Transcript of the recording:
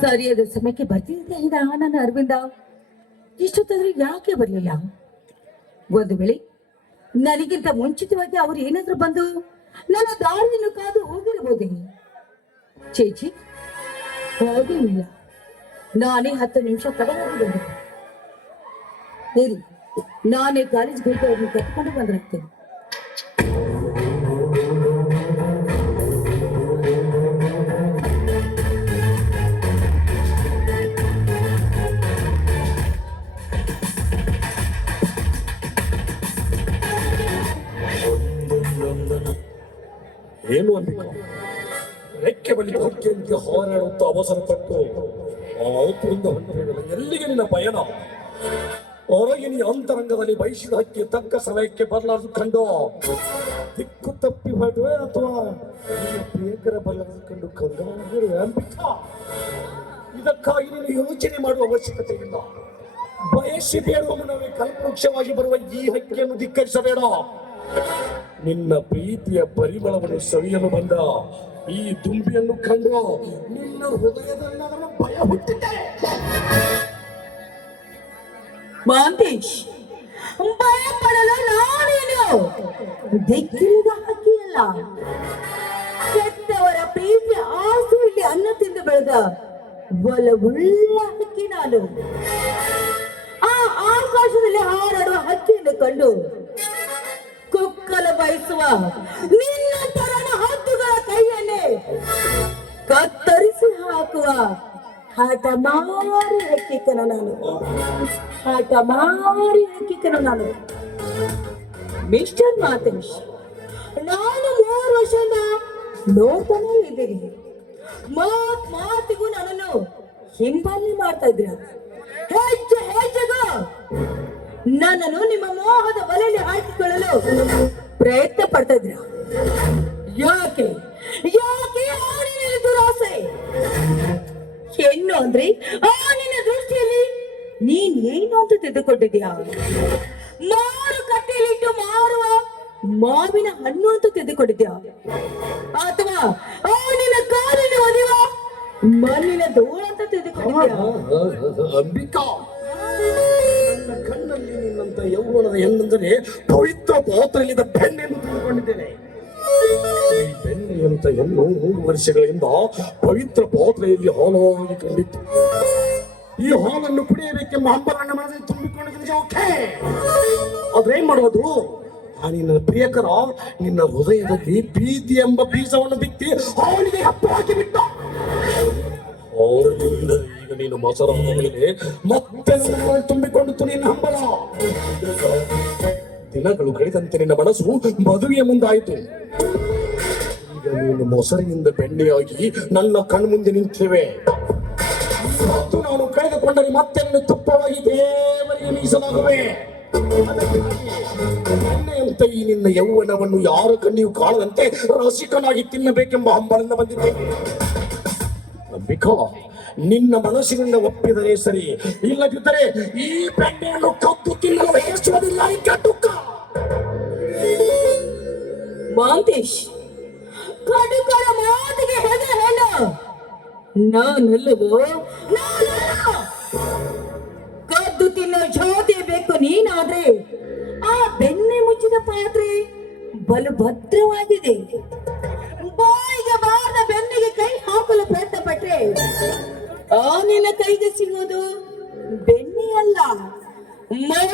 ಸರಿಯಾದ ಸಮಯಕ್ಕೆ ಬರ್ತಿದ್ದೆ ಇದ ನನ್ನ ಅರವಿಂದ. ಇಷ್ಟೊತ್ತಾದ್ರೆ ಯಾಕೆ ಬರಲಿಲ್ಲ? ಒಂದು ವೇಳೆ ನನಗಿಂತ ಮುಂಚಿತವಾಗಿ ಅವರು ಏನಾದ್ರೂ ಬಂದು ನನ್ನ ದಾರಿಯನ್ನು ಕಾದು ಹೋಗಿರಬಹುದೇ ಚೇಚಿ ಹೋಗಿಲ್ಲ ನಾನೇ ಹತ್ತು ನಿಮಿಷ ಹೇಳಿ ನಾನೇ ಕಾಲೇಜ್ ಬೇಕು ಅವ್ರನ್ನ ಕರ್ಕೊಂಡು ಬಂದಿರ್ತೇನೆ ಏನು ಅಂದಿಲ್ಲ ರೆಕ್ಕೆ ಬಳಿ ಹಕ್ಕಿಯಂತೆ ಹೋರಾಡುತ್ತ ಅವಸರ ಪಟ್ಟು ಆ ಔತರಿಂದ ಹೊಂದಿರಲಿಲ್ಲ ಎಲ್ಲಿಗೆ ನಿನ್ನ ಪಯಣ? ಹೊರಗಿನ ಅಂತರಂಗದಲ್ಲಿ ಬಯಸಿದ ಹಕ್ಕಿ ತಕ್ಕ ಸಮಯಕ್ಕೆ ಬರಲಾರದು ಕಂಡು? ದಿಕ್ಕು ತಪ್ಪಿ ಹೊರಡುವೆ ಅಥವಾ ಬೇಕರ ಬರಲಾರದು ಕಂಡು ಕಂಡು ಇದಕ್ಕಾಗಿ ನೀನು ಯೋಚನೆ ಮಾಡುವ ಅವಶ್ಯಕತೆ ಇಲ್ಲ. ಬಯಸಿ ಬೇಡುವ ಮುನ್ನವೇ ಕಲ್ಪವೃಕ್ಷವಾಗಿ ಬರುವ ಈ ಹಕ್ಕಿಯನ್ನು ಧಿಕ್ಕರಿಸಬೇಡ. ನಿನ್ನ ಪ್ರೀತಿಯ ಪರಿಮಳವನ್ನು ಸವಿಯಲು ಬಂದ ಈ ದುಂಬಿಯನ್ನು ಕಂಡು ನಿನ್ನ ಹೃದಯದಲ್ಲಿ ಭಯ ಹುಟ್ಟಿದೆ. ಮಾಂತೇಶ್ ಭಯ ಪಡಲು ನಾನೇನು ದಿಕ್ಕಿಲ್ಲದ ಹಕ್ಕಿಯಲ್ಲ ಕೆಟ್ಟವರ ಪ್ರೀತಿ ಆಸು ಇಲ್ಲಿ ಅನ್ನ ತಿಂದು ಬೆಳೆದ ಒಲವುಳ್ಳ ಹಕ್ಕಿ ನಾನು. ಆ ಆಕಾಶದಲ್ಲಿ ಹಾರಾಡುವ ಹಕ್ಕಿಯನ್ನು ಕಂಡು ಬಯಸುವ ನಿನ್ನ ತರಣ ಹದ್ದುಗಳ ಕೈಯನ್ನೇ ಕತ್ತರಿಸಿ ಹಾಕುವ ಹಠ ಮಾರಿ ಹಕ್ಕಿಕನ ನಾನು. ಹಠ ಮಾರಿ ಹಕ್ಕಿಕನ ನಾನು. ಮಿಸ್ಟರ್ ಮಾತೇಶ್, ನಾನು ಮೂರು ವರ್ಷದಿಂದ ನೋಡ್ತಾನೆ ಇದ್ದೀನಿ. ಮಾತ್ ಮಾತಿಗೂ ನನ್ನನ್ನು ಹಿಂಬಾಲಿ ಮಾಡ್ತಾ ಇದ್ದೀರ? ಹೆಜ್ಜೆ, ಹೆಜ್ಜೆಗೂ! ನನ್ನನ್ನು ನಿಮ್ಮ ಮೋಹದ ಬಲೆಯಲ್ಲಿ ಹಾಕಿಕೊಳ್ಳಲು ಪ್ರಯತ್ನ ಪಡ್ತಾ ಇದ್ರ ಯಾಕೆ? ಯಾಕೆ ಆಡಿನಲ್ಲಿ ದುರಾಸೆ? ಹೆಣ್ಣು ಅಂದ್ರೆ ಆ ನಿನ್ನ ದೃಷ್ಟಿಯಲ್ಲಿ ನೀನ್ ಏನು ಅಂತ ಮಾರು ಮಾರುಕಟ್ಟೆಯಲ್ಲಿಟ್ಟು ಮಾರುವ ಮಾವಿನ ಹಣ್ಣು ಅಂತ ತೆಗೆದುಕೊಂಡಿದ್ಯಾ ಅಥವಾ ಅವನಿನ ಕಾಲಿನ ಒದಿವ ಮಣ್ಣಿನ ದೋಳ ಅಂತ ತೆಗೆದುಕೊಂಡಿದ್ಯಾ ಅಂಬಿಕಾ. ಯೌವನದ ಹೆಣ್ಣೆಂದರೆ ಪವಿತ್ರ ಪಾತ್ರೆಯಲ್ಲಿದ್ದ ಬೆಣ್ಣೆಯನ್ನು ತಿಳ್ಕೊಂಡಿದ್ದೇನೆ. ಈ ಬೆಣ್ಣೆಯಂತ ಹೆಣ್ಣು ಮೂರು ವರ್ಷಗಳಿಂದ ಪವಿತ್ರ ಪಾತ್ರೆಯಲ್ಲಿ ಹಾಲಾಗಿ ಕಂಡಿತ್ತು. ಈ ಹಾಲನ್ನು ಕುಡಿಯಬೇಕೆಂಬ ಹಂಬಲನ್ನ ಮನದಲ್ಲಿ ತುಂಬಿಕೊಂಡಿದ್ದ ಓಕೆ ಆದ್ರೆ ಏನ್ ಮಾಡುವುದು? ಆ ನಿನ್ನ ಪ್ರಿಯಕರ, ನಿನ್ನ ಹೃದಯದಲ್ಲಿ ಬೀದಿ ಎಂಬ ಬೀಜವನ್ನು ಬಿತ್ತಿ ಅವನಿಗೆ ಹಬ್ಬ ಹಾಕಿ ಬಿಟ್ಟ ಅವರಿಂದ ಈಗ ನೀನು ಮೊಸರ ಮತ್ತೆ ತುಂಬಿಕೊಂಡು ಹಂಬಲ. ದಿನಗಳು ಕಳೆದಂತೆ ನಿನ್ನ ಮನಸ್ಸು ಮದುವೆಯ ಮುಂದಾಯಿತು. ಈಗ ನೀನು ಮೊಸರಿನಿಂದ ಬೆಣ್ಣೆಯಾಗಿ ನನ್ನ ಕಣ್ಮುಂದೆ ನಿಂತಿವೆ. ಮತ್ತು ನಾನು ಕಳೆದುಕೊಂಡರೆ ಮತ್ತೆ ತುಪ್ಪವಾಗಿ ದೇವರಿಗೆ ಮೀಸಲಾಗುವೆ. ಬೆಣ್ಣೆಯಂತ ಈ ನಿನ್ನ ಯೌವನವನ್ನು ಯಾರ ಕಣ್ಣಿಯು ಕಾಣದಂತೆ ರಸಿಕನಾಗಿ ತಿನ್ನಬೇಕೆಂಬ ಹಂಬಲಿಂದ ಬಂದಿದ್ದೇನೆ ಅಂಬಿಕಾ ನಿನ್ನ ಮನಸ್ಸಿನಿಂದ ಒಪ್ಪಿದರೆ ಸರಿ. ಇಲ್ಲದಿದ್ದರೆ ಈ ಬೆಣ್ಣೆಯನ್ನು ಕದ್ದು ತಿನ್ನಲು ಬಯಸುವುದಿಲ್ಲ ದುಃಖ ಮಾಂತೇಶ್ ಕಡುಕರ ಮಾತಿಗೆ ಹೆದರ ಹೇಳ ನಾನಲ್ಲವೋ? ನಾನಲ್ಲ. ಕದ್ದು ತಿನ್ನೋ ಜ್ಯೋತಿ ಬೇಕು ನೀನಾದ್ರೆ. ಆ ಬೆಣ್ಣೆ ಮುಚ್ಚಿದ ಪಾತ್ರೆ ಬಲು ಭದ್ರವಾಗಿದೆ. ಬಾಯಿಗೆ ಬಾರದ ಬೆನ್ನಿಗೆ ಕೈ ಹಾಕಲು ಪ್ರಯತ್ನ ಪಟ್ರೆ ನಿನ್ನ ಕೈಗೆ ಸಿಗೋದು ಬೆಣ್ಣೆ ಅಲ್ಲ